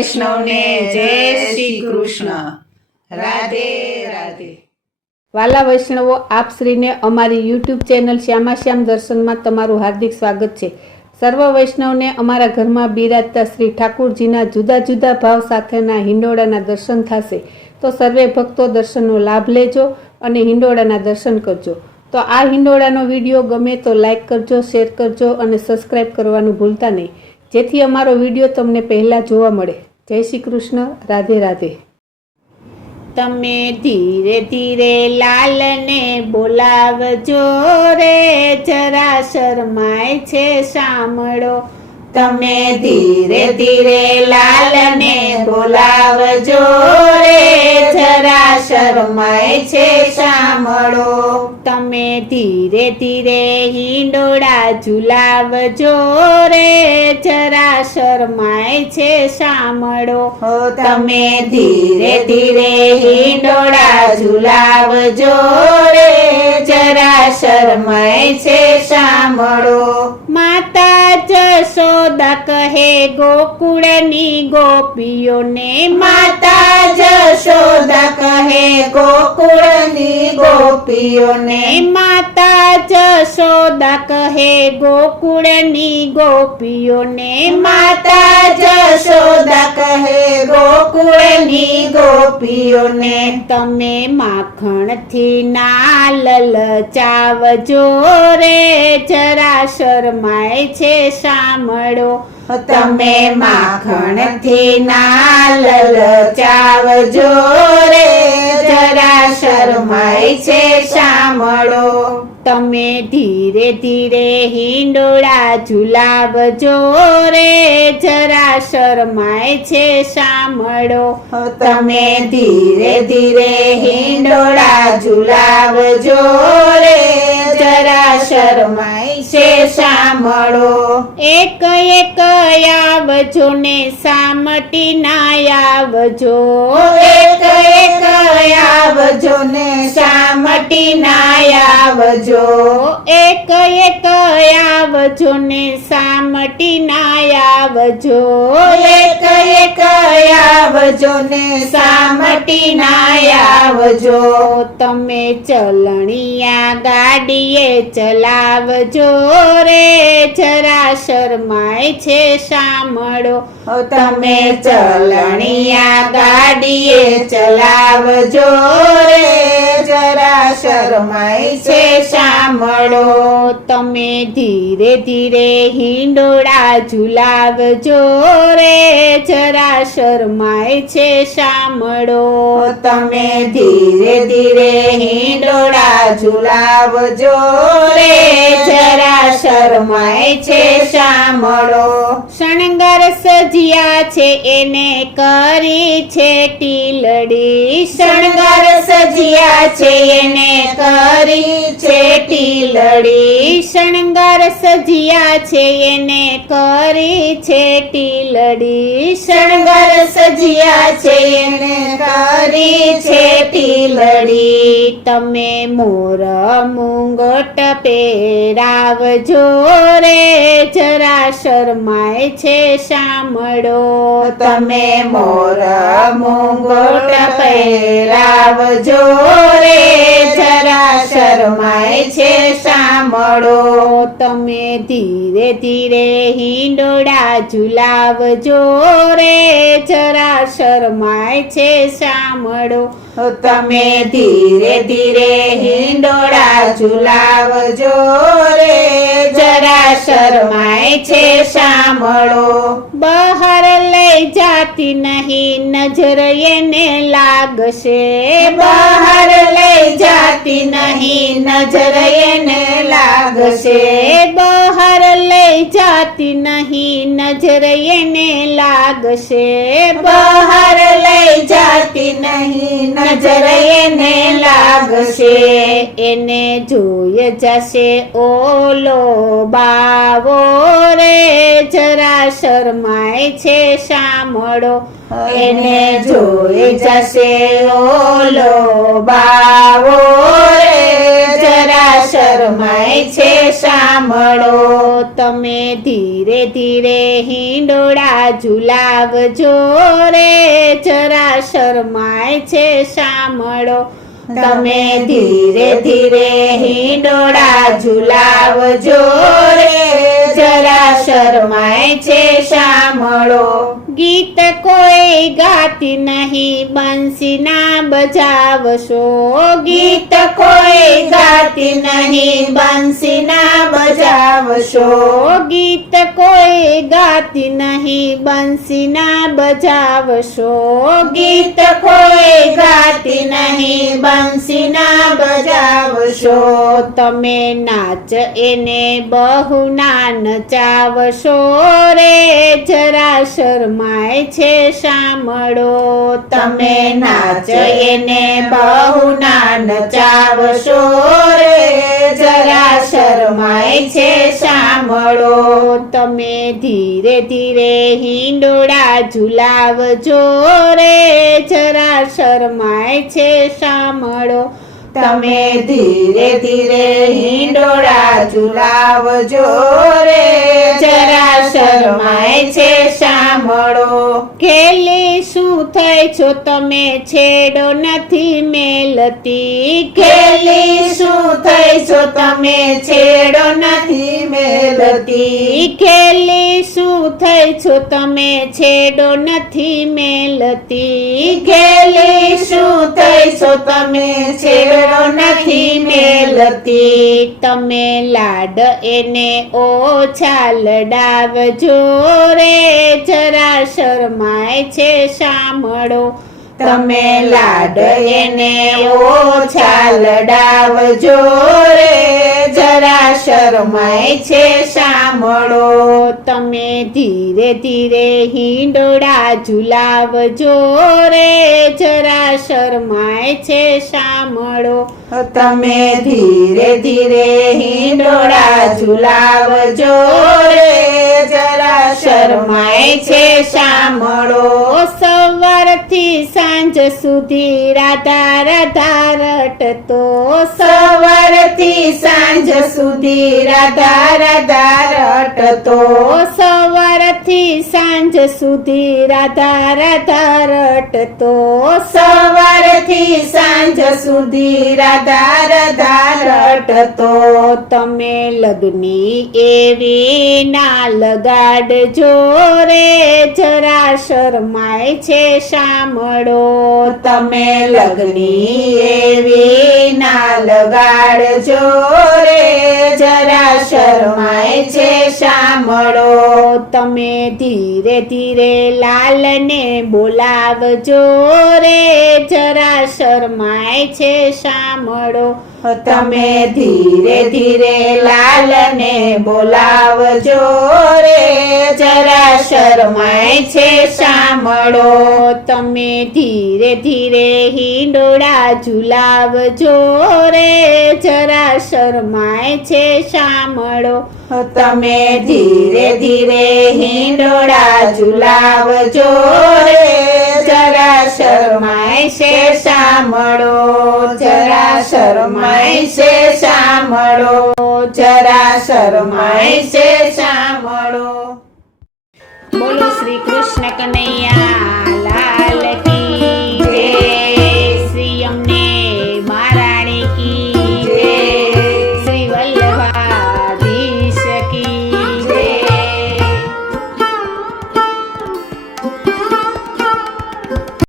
વૈષ્ણવને જય શ્રી કૃષ્ણ. રાધે રાધે. વાલા વૈષ્ણવો, આપ શ્રીને અમારી યુટ્યુબ ચેનલ શ્યામાશ્યામ દર્શનમાં તમારું હાર્દિક સ્વાગત છે. સર્વ વૈષ્ણવને અમારા ઘરમાં બિરાજતા શ્રી ઠાકુરજીના જુદા જુદા ભાવ સાથેના હિંડોળાના દર્શન થશે. તો સર્વે ભક્તો દર્શનનો લાભ લેજો અને હિંડોળાના દર્શન કરજો. તો આ હિંડોળાનો વિડીયો ગમે તો લાઈક કરજો, શેર કરજો અને સબસ્ક્રાઈબ કરવાનું ભૂલતા નહીં, જેથી અમારો વિડીયો તમને પહેલાં જોવા મળે. જય શ્રી કૃષ્ણ. રાધે રાધે. તમે ધીરે ધીરે લાલને બોલાવજો રે, જરા શરમાય છે સાંભળો. તમે ધીરે ધીરે લાલને બોલાવજો રે, જરા શરમાય છે સાંભળો. તમે ધીરે ધીરે હિંડોળા ઝુલાવજો રે, જરા શરમાય છે સાંભળો. તમે ધીરે ધીરે હિંડોળા ઝુલાવજો રે, જરા શરમાય છે સાંભળો. માતા જશોદા કહે ગોકુળની ગોપીઓને, માતા જશોદા કહે ગોકુળની ગોપીઓને, માતા જશોદા કહે ગોકુળની ગોપીઓને, માતા જશોદા કહે ગોકુળની ગોપીઓને. તમે માખણથી ના લલચાવજો રે, જરા શરમાય છે સાંભળો. તમે માખણથી ના લલચાવજો રે, જરા શરમાય છે સાંભળો. તમે ધીરે ધીરે હિંડોળા ઝુલાવજો રે, જરા શરમાય છે સાંભળો. તમે ધીરે ધીરે હિંડોળા ઝુલાવજો રે, જરા શરમાય છે સાંભળો. એક એક આવજો ને સામટી ના આવજો, એક એક આવજો ને સામટી ના આવજો, એક એક આવજો ને સામટી ના આવજો, એક એક આવજો ને સામટી ના આવજો. તમે ચલણિયા ગાડીએ ચલાવજો રે, જરા શરમાય છે સાંભળો. તમે ચલણિયા ગાડીએ ચલાવજો રે, જરા શરમાય છે સાંભળો. તમે ધીરે ધીરે હિંડોળા ઝુલાવજો રે, જરા શરમાય છે સાંભળો. તમે ધીરે ધીરે હિંડોળા ઝુલાવજો રે, જરા શરમાય છે સાંભળો. શણગાર સજ્યા છે એને કરી છે ટીલડી, શણગાર સજ્યા છે એને કરી છે ટીલડી, શણગાર સજ્યા છે એને કરી છે ટીલડી, શણગાર સજ્યા છે એને કરી છે ટીલડી. તમે મોર મુંગટ પહેરાવજો રે, જરા શરમાય છે સાંભળો. તમે મોર મુંગટ પહેરાવજો રે, જરા શરમાય છે સાંભળો. તમે ધીરે ધીરે હિંડોળા ઝુલાવજો રે, જરા શરમાય છે સાંભળો. તમે ધીરે ધીરે હિંડોળા ઝુલાવજો રે, જરા શરમાય છે સાંભળો. બહાર લઈ જાતી નહીં નજર એને લાગશે, બહાર લઈ જાતી નહીં નજર એને લાગશે, બહાર લઈ જાતી નહીં નજર એને લાગશે, બહાર લઈ જાતી નહીં નજર એને લાગશે. એને જોઈ જશે ઓલો બાવો રે, જરા શરમાય છે સાંભળો. એને જોઈ જશે ઓલો બાવો રે, જરા શરમાય શરમાય છે સાંભળો. તમે ધીરે ધીરે હિંડોળા ઝુલાવજો રે જરા શરમાય છે સાંભળો. તમે ધીરે ધીરે હિંડોળા ઝુલાવજો રે જરા શરમાય છે સાંભળો. ગીત કોઈ ગાતી નહીં બંસી ના બજાવશો. ગીત કોઈ ગાતી નહીં બંસી ના બજાવશો. ગીત કોઈ ગાતી નહીં બંસી ના બજાવશો. ગીત કોઈ ગાતી નહીં બંસી ના બજાવશો. તમે નાચ એને બહુ ના નચાવશો રે જરા શરમાય છે સાંભળો. તમે નાચ એને બહુ ના નચાવશો રે જરા શરમાય છે સાંભળો. તમે ધીરે ધીરે હિંડોળા ઝુલાવજો રે જરા શરમાય છે સાંભળો. તમે ધીરે ધીરે હિંડોળા ઝુલાવજો રે જરા શરમાય છે સાંભળો. ખેલી શું થઈ છો તમે છેડો નથી મેલતી. ખેલી શું થઈ છો તમે છેડો નથી મેલતી. ખેલી શું થઈ છો તમે છેડો નથી મેલતી. ખેલી શું થઈ છો તમે છેડો નથી મેલતી. તમે લાડ એને ઓછા લડાવજો રે જરા શરમાય છે સાંભળો. તમે લાડ એને ઓછા લડાવજો રે જરા શરમાય છે સાંભળો. તમે ધીરે ધીરે હિંડોળા ઝુલાવજો રે જરા શરમાય છે સાંભળો. તમે ધીરે ધીરે હિંડોળા ઝુલાવજો રે જરા શરમાય છે સાંભળો. સવારથી સાંજ સુધી રાધા રાધા રટતો. સવારથી સાંજ સુધી રાધા રાધા રટતો. સવારથી સાંજ સુધી રાધા રાધા રટતો. સવારથી સાંજ સુધી રાધા રાધા રટતો. તમે લગ્ની એવી ના લગાડજો રે જરા શરમાય છે સાંભળો. તમે લગ્ની એવી ના લગાડજો રે જરા શરમાય છે સાંભળો. તમે ધીરે ધીરે લાલને બોલાવજો રે જરા શરમાય છે સાંભળો. તમે ધીરે ધીરે લાલને બોલાવજો રે જરા શરમાય છે સાંભળો. તમે ધીરે ધીરે હિંડોળા ઝુલાવજો રે જરા શરમાય છે સાંભળો. તમે ધીરે ધીરે હિંડોળા ઝુલાવજો રે જરા શરમાય છે સાંભળો. જરા શરમાય છે સાંભળો. જરા શરમાય છે સાંભળો. બોલો શ્રી કૃષ્ણ કનૈયા